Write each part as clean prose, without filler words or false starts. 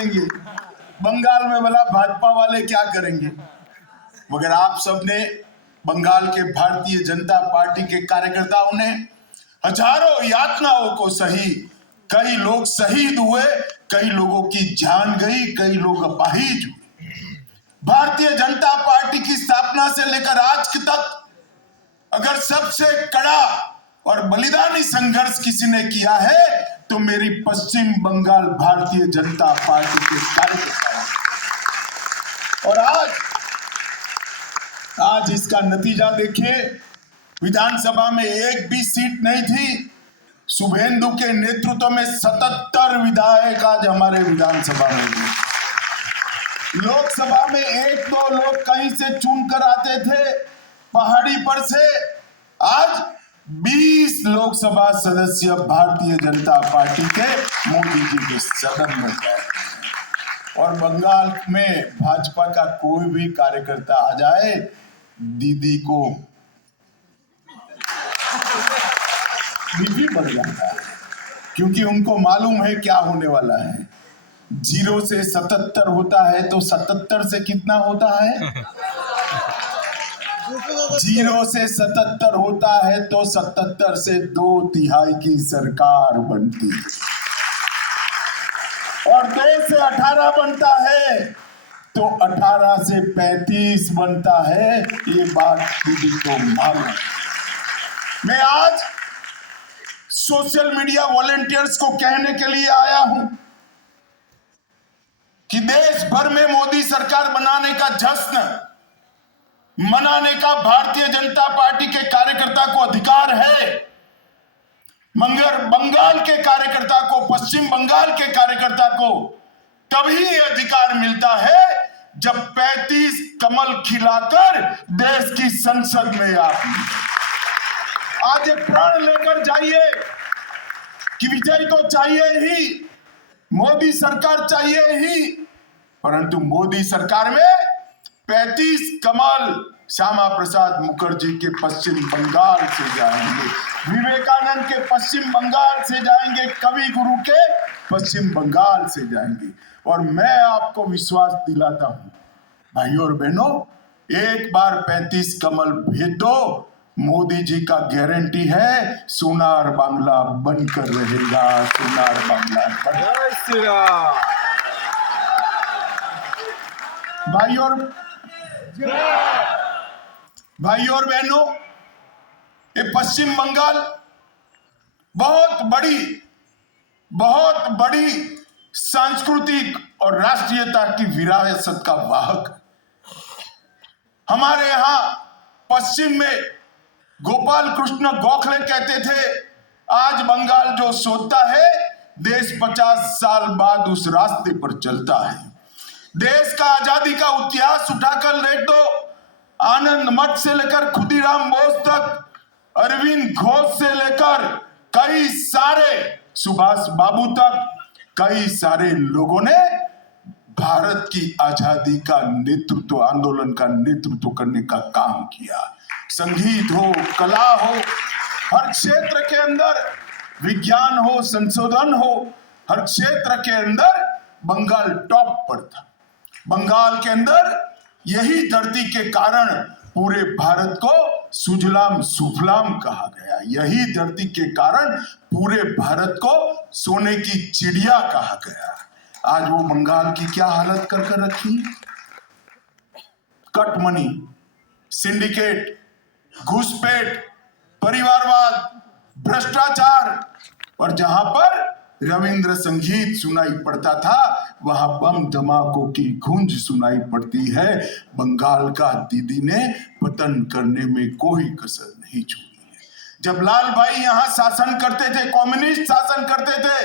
देंगे, बंगाल में भला भाजपा वाले क्या करेंगे। मगर आप सबने बंगाल के भारतीय जनता पार्टी के कार्यकर्ताओं ने हजारों यातनाओं को सही, कई लोग शहीद हुए, कई लोगों की जान गई, कई लोग अपाहिज हुए। भारतीय जनता पार्टी की स्थापना से लेकर आज तक अगर सबसे कड़ा और बलिदानी संघर्ष किसी ने किया है तो मेरी पश्चिम बंगाल भारतीय जनता पार्टी के कार्यकर्ता। और आज इसका नतीजा देखिए, विधानसभा में एक भी सीट नहीं थी। शुभेंदु के नेतृत्व में 77 विधायक आज हमारे विधानसभा में थे। लोकसभा में 1-2 लोग कहीं से चुनकर आते थे पहाड़ी पर से, आज 20 लोकसभा सदस्य भारतीय जनता पार्टी के मोदी जी के सदन में गए। और बंगाल में भाजपा का कोई भी कार्यकर्ता आ जाए, दीदी को बीपी बढ़ जाता है, क्योंकि उनको मालूम है क्या होने वाला है। 0 से 77 होता है तो 77 से कितना होता है? 0 से 77 होता है तो 77 से 2/3 की सरकार बनती है, और 2 से 18 बनता है तो 18 से 35 बनता है। ये बात दीदी को मालूम है। मैं आज सोशल मीडिया वॉलंटियर्स को कहने के लिए आया हूं कि देश भर में मोदी सरकार बनाने का जश्न मनाने का भारतीय जनता पार्टी के कार्यकर्ता को अधिकार है, मगर बंगाल के कार्यकर्ता को, पश्चिम बंगाल के कार्यकर्ता को तभी अधिकार मिलता है जब 35 कमल खिलाकर देश की संसद में आज प्रण लेकर जाइए कि विजय तो चाहिए ही, मोदी सरकार चाहिए ही, परंतु मोदी सरकार में 35 कमल श्यामा प्रसाद मुखर्जी के पश्चिम बंगाल से जाएंगे, विवेकानंद के पश्चिम बंगाल से जाएंगे, कवि गुरु के पश्चिम बंगाल से जाएंगे। और मैं आपको विश्वास दिलाता हूं भाइयों और बहनों, एक बार 35 कमल भेज दो, मोदी जी का गारंटी है सोनार बांग्ला बनकर रहेगा, सोनार बांग्ला भाइयों और बहनों, ये पश्चिम बंगाल बहुत बड़ी सांस्कृतिक और राष्ट्रीयता की विरासत का वाहक है। हमारे यहां पश्चिम में गोपाल कृष्ण गोखले कहते थे, आज बंगाल जो सोचता है देश 50 साल बाद उस रास्ते पर चलता है। देश का आजादी का इतिहास उठाकर देख दो, आनंद मठ से लेकर खुदीराम बोस तक, अरविंद घोष से लेकर कई सारे, सुभाष बाबू तक, कई सारे लोगों ने भारत की आजादी का नेतृत्व, आंदोलन का नेतृत्व करने का काम किया। संगीत हो, कला हो, हर क्षेत्र के अंदर, विज्ञान हो, संशोधन हो, हर क्षेत्र के अंदर बंगाल टॉप पर था। बंगाल के अंदर यही धरती के कारण पूरे भारत को सुजलाम सुफलाम कहा गया, यही धरती के कारण पूरे भारत को सोने की चिड़िया कहा गया। आज वो बंगाल की क्या हालत कर रखी? कट मनी, सिंडिकेट, घुसपैठ, परिवारवाद, भ्रष्टाचार, और जहां पर रविंद्र संगीत सुनाई पड़ता था वहां बम धमाकों की गूंज सुनाई पड़ती है। बंगाल का दीदी ने पतन करने में कोई कसर नहीं छोड़ी है। जब लाल भाई यहां शासन करते थे, कम्युनिस्ट शासन करते थे,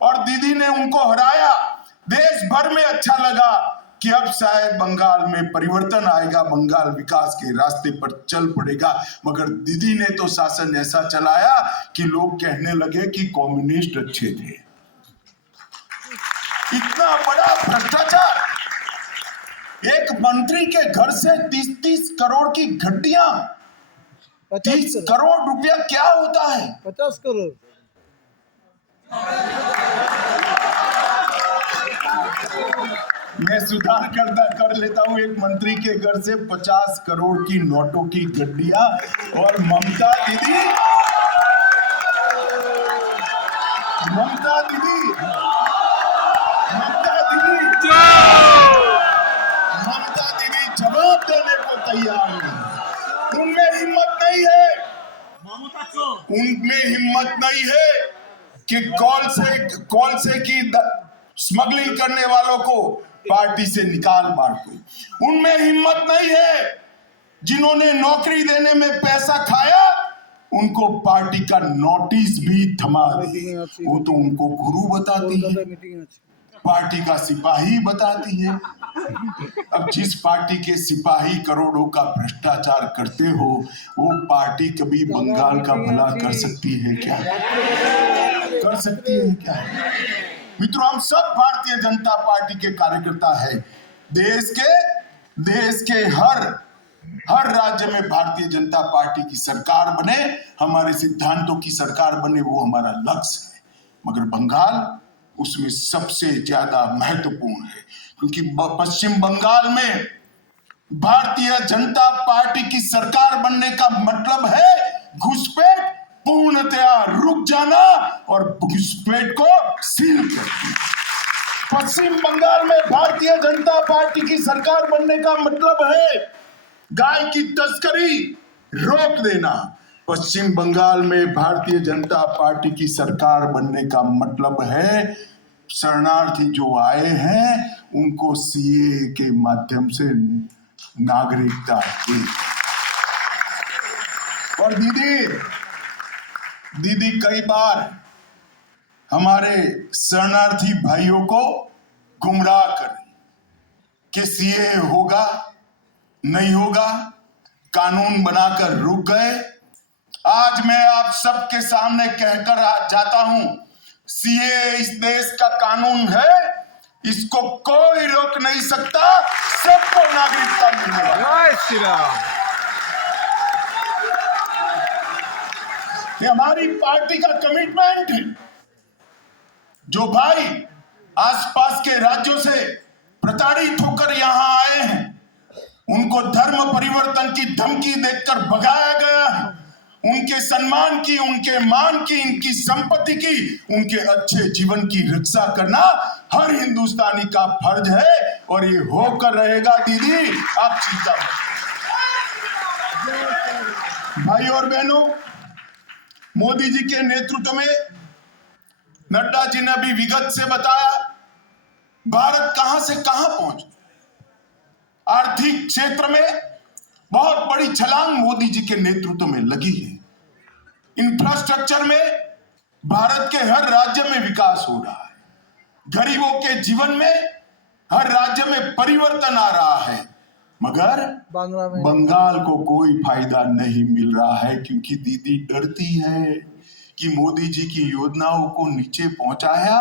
और दीदी ने उनको हराया, देश भर में अच्छा लगा कि अब शायद बंगाल में परिवर्तन आएगा, बंगाल विकास के रास्ते पर चल पड़ेगा। मगर दीदी ने तो शासन ऐसा चलाया कि लोग कहने लगे कि कम्युनिस्ट अच्छे थे। इतना बड़ा भ्रष्टाचार, एक मंत्री के घर से 30-30 करोड़ की घटियां, 30 करोड़ रुपया क्या होता है? 50 करोड़। मैं सुधार कर लेता हूँ। एक मंत्री के घर से 50 करोड़ की नोटों की गड्डियां और ममता दीदी जवाब देने को तैयार नहीं। उनमें हिम्मत नहीं है कि कॉल से की स्मगलिंग करने वालों को पार्टी से निकाल बार कोई। उनमें हिम्मत नहीं है जिन्होंने नौकरी देने में पैसा खाया उनको पार्टी का नोटिस भी थमा दे। वो तो उनको गुरु बताती है, पार्टी का सिपाही बताती है। अब जिस पार्टी के सिपाही करोड़ों का भ्रष्टाचार करते हो वो पार्टी कभी बंगाल का भला कर सकती है क्या? कर सकती है क्या? मित्रों, हम सब भारतीय जनता पार्टी के कार्यकर्ता है। देश के हर राज्य में भारतीय जनता पार्टी की सरकार बने, हमारे सिद्धांतों की सरकार बने, वो हमारा लक्ष्य है। मगर बंगाल उसमें सबसे ज्यादा महत्वपूर्ण है, क्योंकि पश्चिम बंगाल में भारतीय जनता पार्टी की सरकार बनने का मतलब है घुसपैठ पूर्णतया रुक जाना और घुसपैठ को सील करना। पश्चिम बंगाल में भारतीय जनता पार्टी की सरकार बनने का मतलब है गाय की तस्करी रोक देना। पश्चिम बंगाल में भारतीय जनता पार्टी की सरकार बनने का मतलब है शरणार्थी जो आए हैं उनको सीए के माध्यम से नागरिकता दी। और दीदी कई बार हमारे शरणार्थी भाइयों को गुमराह कर कि सीए होगा नहीं होगा, कानून बनाकर रुक गए। आज मैं आप सबके सामने कहकर जाता हूं, सीए इस देश का कानून है, इसको कोई रोक नहीं सकता, सबको नागरिकता मिलेगा। ये हमारी पार्टी का कमिटमेंट है। जो भाई आसपास के राज्यों से प्रताड़ित होकर यहां आए हैं उनको धर्म परिवर्तन की धमकी देकर भगाया गया है। उनके सम्मान की, उनके मान की, इनकी संपत्ति की, उनके अच्छे जीवन की रक्षा करना हर हिंदुस्तानी का फर्ज है और ये होकर रहेगा। दीदी आप चिंता मत। भाई और बहनों, मोदी जी के नेतृत्व में नड्डा जी ने अभी विगत से बताया भारत कहां से कहां पहुंच। आर्थिक क्षेत्र में बहुत बड़ी छलांग मोदी जी के नेतृत्व में लगी है। इंफ्रास्ट्रक्चर में भारत के हर राज्य में विकास हो रहा है। गरीबों के जीवन में हर राज्य में परिवर्तन आ रहा है। मगर बंगाल को कोई फायदा नहीं मिल रहा है, क्योंकि दीदी डरती है कि मोदी जी की योजनाओं को नीचे पहुंचाया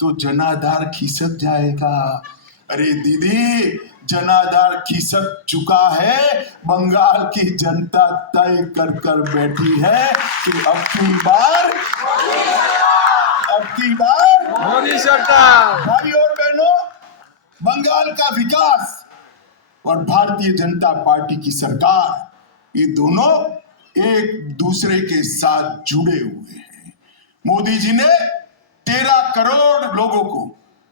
तो जनाधार खिसक जाएगा। अरे दीदी, जनाधार खिसक चुका है। बंगाल की जनता तय कर बैठी है कि अब की बार मोदी सरकार। भाई और बहनों, बंगाल का विकास और भारतीय जनता पार्टी की सरकार, ये दोनों एक दूसरे के साथ जुड़े हुए हैं। मोदी जी ने 13 करोड़ लोगों को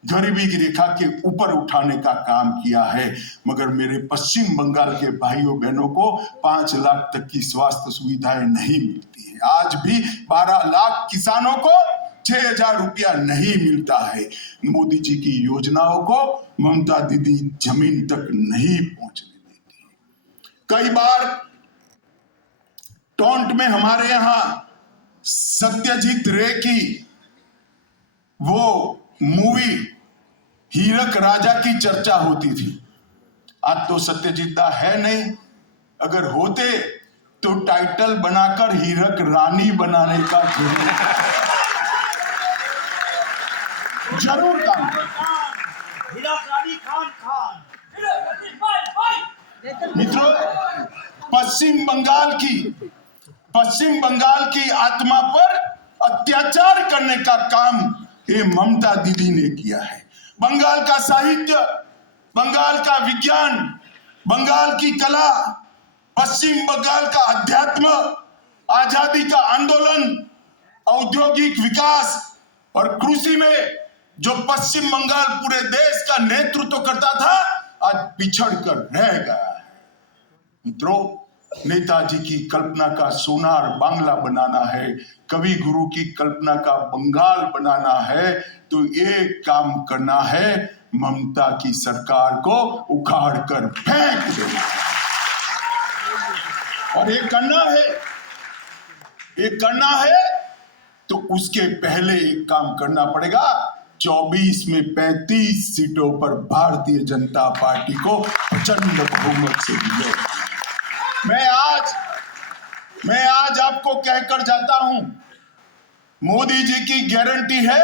गरीबी की रेखा के ऊपर उठाने का काम किया है, मगर मेरे पश्चिम बंगाल के भाइयों बहनों को 5 लाख तक की स्वास्थ्य सुविधाएं नहीं मिलती है। आज भी 12 लाख किसानों को 6,000 रुपया नहीं मिलता है। मोदी जी की योजनाओं को ममता दीदी जमीन तक नहीं पहुंचने देती। कई बार टोंट में हमारे यहां सत्यजीत रे की वो मूवी हीरक राजा की चर्चा होती थी। आज तो सत्यजीत दा है नहीं, अगर होते तो टाइटल बनाकर हीरक रानी बनाने का जरूर काम। मित्रों, पश्चिम बंगाल की आत्मा पर अत्याचार करने का काम ये ममता दीदी ने किया है। बंगाल का साहित्य, बंगाल का विज्ञान, बंगाल की कला, पश्चिम बंगाल का अध्यात्म, आजादी का आंदोलन, औद्योगिक विकास और कृषि में जो पश्चिम बंगाल पूरे देश का नेतृत्व करता था, आज पिछड़ कर रह गया है। मित्रों, नेताजी की कल्पना का सोनार बांग्ला बनाना है, कवि गुरु की कल्पना का बंगाल बनाना है, तो एक काम करना है, ममता की सरकार को उखाड़ कर फेंक देना है। और ये करना है तो उसके पहले एक काम करना पड़ेगा। 24 में 35 सीटों पर भारतीय जनता पार्टी को प्रचंड बहुमत से विजय। मैं आज आपको कहकर जाता हूं, मोदी जी की गारंटी है,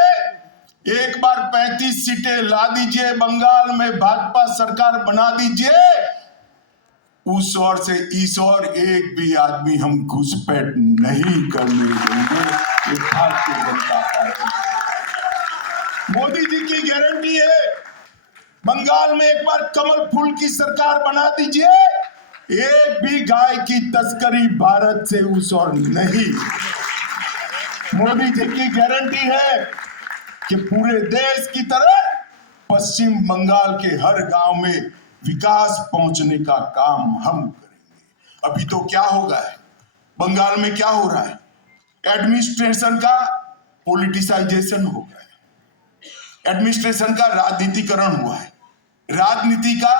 एक बार 35 सीटें ला दीजिए, बंगाल में भाजपा सरकार बना दीजिए, उस ओर से इस ओर एक भी आदमी हम घुसपैठ नहीं करने देंगे। ये भारतीय जनता पार्टी, मोदी जी की गारंटी है, बंगाल में एक बार कमल फूल की सरकार बना दीजिए, एक भी गाय की तस्करी भारत से उस ओर नहीं। मोदी जी की गारंटी है कि पूरे देश की तरह पश्चिम बंगाल के हर गांव में विकास पहुंचने का काम हम करेंगे। अभी तो क्या हो गया है, बंगाल में क्या हो रहा है, एडमिनिस्ट्रेशन का पॉलिटिसाइजेशन हो गया है, एडमिनिस्ट्रेशन का राजनीतिकरण हुआ है, राजनीति का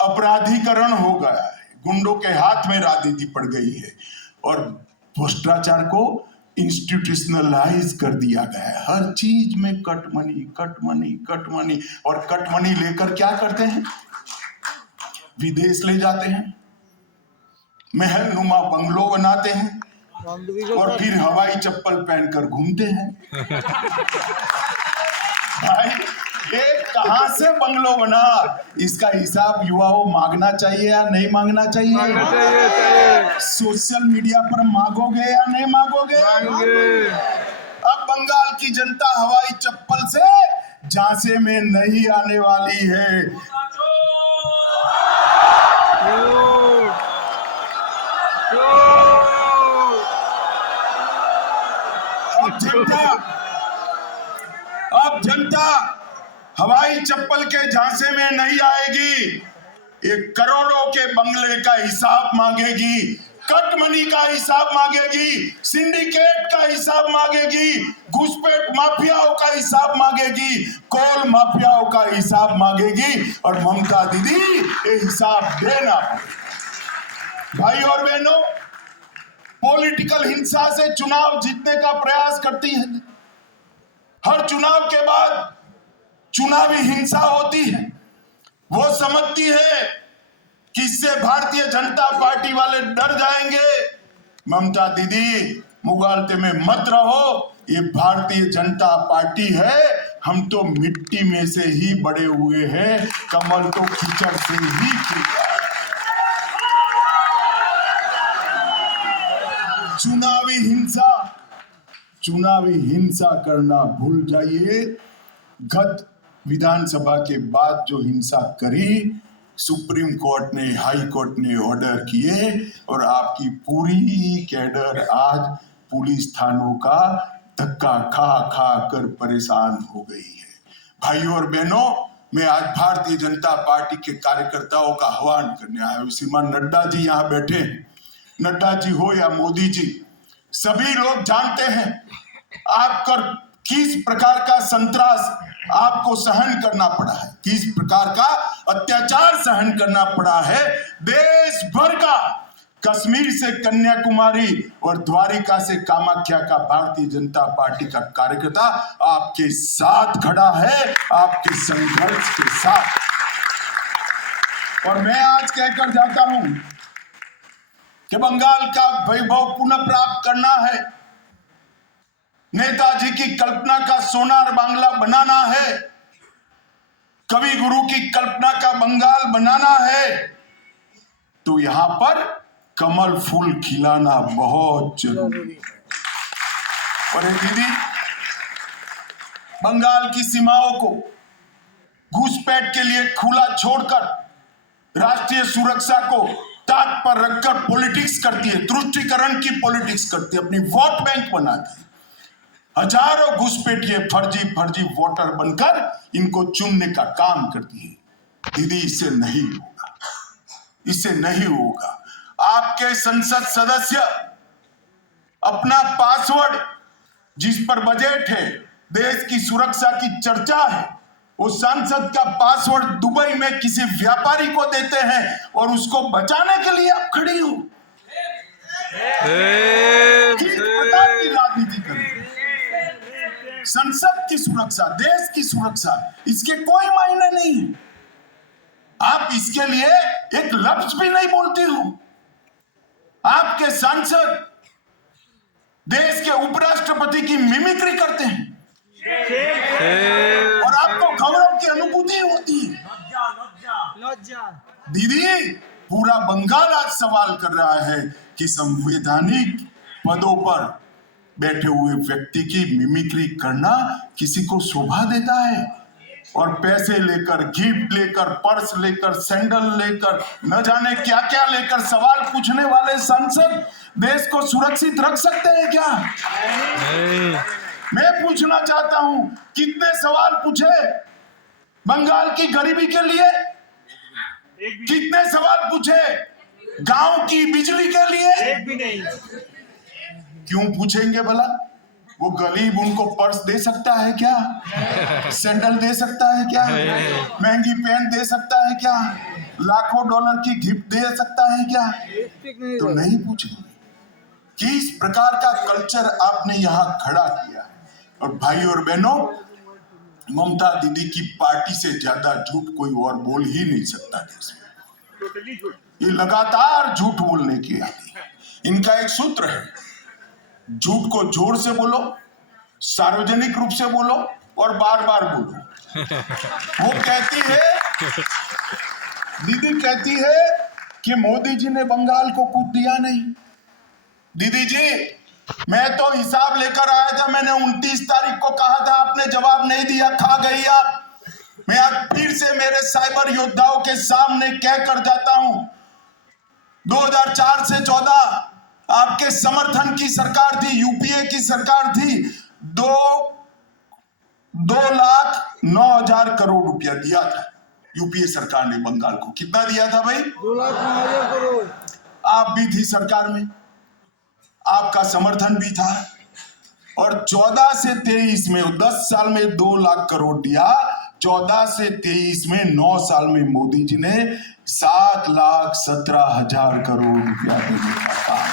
अपराधीकरण हो गया है, गुंडों के हाथ में राजनीति पड़ गई है और भ्रष्टाचार को इंस्टीट्यूशनलाइज कर दिया गया है। हर चीज में cut money, cut money, cut money, और कट मनी लेकर क्या करते हैं, विदेश ले जाते हैं, महल नुमा बंगलो बनाते हैं और फिर हवाई चप्पल पहनकर घूमते हैं। भाई, ये कहां से बंगलो बना, इसका हिसाब युवाओं मांगना चाहिए या नहीं मांगना चाहिए? चाहिए। सोशल मीडिया पर मांगोगे या नहीं मांगोगे? अब बंगाल की जनता हवाई चप्पल से झांसे में नहीं आने वाली है। अब जनता हवाई चप्पल के झांसे में नहीं आएगी, एक करोड़ों के बंगले का हिसाब मांगेगी, कट मनी का हिसाब मांगेगी, सिंडिकेट का हिसाब मांगेगी, घुसपैठ माफियाओं का हिसाब मांगेगी, कोल माफियाओं का हिसाब मांगेगी और ममता दीदी ये हिसाब देना। भाई और बहनों, पॉलिटिकल हिंसा से चुनाव जीतने का प्रयास करती है। हर चुनाव के बाद चुनावी हिंसा होती है। वो समझती है कि इससे भारतीय जनता पार्टी वाले डर जाएंगे। ममता दीदी, मुगालते में मत रहो, ये भारतीय जनता पार्टी है, हम तो मिट्टी में से ही बड़े हुए हैं, कमल तो कीचड़ से ही खिला। चुनावी हिंसा करना भूल जाइए। गत विधानसभा के बाद जो हिंसा करी, सुप्रीम कोर्ट ने, हाई कोर्ट ने ऑर्डर किए और आपकी पूरी कैडर आज पुलिस थानों का धक्का खा खा कर परेशान हो गई है। भाइयों और बहनों, मैं आज भारतीय जनता पार्टी के कार्यकर्ताओं का आह्वान करने आया हूं। श्रीमान नड्डा जी यहाँ बैठे हैं, नड्डा जी हो या मोदी जी, सभी लोग जानते हैं आपका किस प्रकार का संतरास आपको सहन करना पड़ा है, किस प्रकार का अत्याचार सहन करना पड़ा है। देश भर का, कश्मीर से कन्याकुमारी और द्वारिका से कामाख्या का भारतीय जनता पार्टी का कार्यकर्ता आपके साथ खड़ा है, आपके संघर्ष के साथ। और मैं आज कहकर जाता हूं कि बंगाल का वैभव पुनः प्राप्त करना है, नेताजी की कल्पना का सोनार बांग्ला बनाना है, कवि गुरु की कल्पना का बंगाल बनाना है, तो यहां पर कमल फूल खिलाना बहुत जरूरी है। और दीदी, बंगाल की सीमाओं को घुसपैठ के लिए खुला छोड़कर राष्ट्रीय सुरक्षा को ताक पर रखकर पॉलिटिक्स करती है, तुष्टीकरण की पॉलिटिक्स करती है, अपनी वोट बैंक बनाती है। हजारों घुसपैठिए फर्जी वोटर बनकर इनको चुनने का काम करती है। दीदी, इससे नहीं होगा, इससे नहीं होगा। आपके संसद सदस्य अपना पासवर्ड, जिस पर बजट है, देश की सुरक्षा की चर्चा है, वो सांसद का पासवर्ड दुबई में किसी व्यापारी को देते हैं और उसको बचाने के लिए आप खड़ी हो। किस प्रकार की राजनीति करें? संसद की सुरक्षा, देश की सुरक्षा, इसके कोई मायने नहीं है। आप इसके लिए एक लफ्ज भी नहीं बोलते हो। आपके सांसद देश के उपराष्ट्रपति की मिमिक्री करते हैं और आपको गौरव की अनुभूति होती है। दीदी, पूरा बंगाल आज सवाल कर रहा है कि संवैधानिक पदों पर बैठे हुए व्यक्ति की मिमिक्री करना किसी को शोभा देता है? और पैसे लेकर, गिफ्ट लेकर, पर्स लेकर, सैंडल लेकर, न जाने क्या क्या लेकर सवाल पूछने वाले सांसद देश को सुरक्षित रख सकते हैं क्या? मैं पूछना चाहता हूं, कितने सवाल पूछे बंगाल की गरीबी के लिए? कितने सवाल पूछे गांव की बिजली के लिए? एक भी नहीं। क्यों पूछेंगे भला? वो गरीब उनको पर्स दे सकता है क्या? सैंडल दे सकता है क्या? महंगी पेन दे सकता है क्या? लाखों डॉलर की गिफ्ट दे सकता है क्या? तो नहीं पूछेंगे। किस प्रकार का कल्चर आपने यहाँ खड़ा किया है। और भाई और बहनों, ममता दीदी की पार्टी से ज्यादा झूठ कोई और बोल ही नहीं सकता देश में। ये लगातार झूठ बोलने की आदत है। इनका एक सूत्र है, झूठ को जोर से बोलो, सार्वजनिक रूप से बोलो और बार बार बोलो। वो कहती है, दीदी कहती है कि मोदी जी ने बंगाल को कुछ दिया नहीं। दीदी जी, मैं तो हिसाब लेकर आया था, मैंने 29 तारीख को कहा था, आपने जवाब नहीं दिया, खा गई आप। मैं आज फिर से मेरे साइबर योद्धाओं के सामने कह कर जाता हूं, 2004 से 14 आपके समर्थन की सरकार थी, यूपीए की सरकार थी। 2,09,000 करोड़ रुपया दिया था यूपीए सरकार ने बंगाल को। कितना दिया था भाई? 2,09,000 करोड़। आप भी थी सरकार में, आपका समर्थन भी था। और 14 से 23 में 10 साल में 2 लाख करोड़ दिया। 14 से 23 में 9 साल में मोदी जी ने 7,17,000 करोड़ रुपया देने का काम।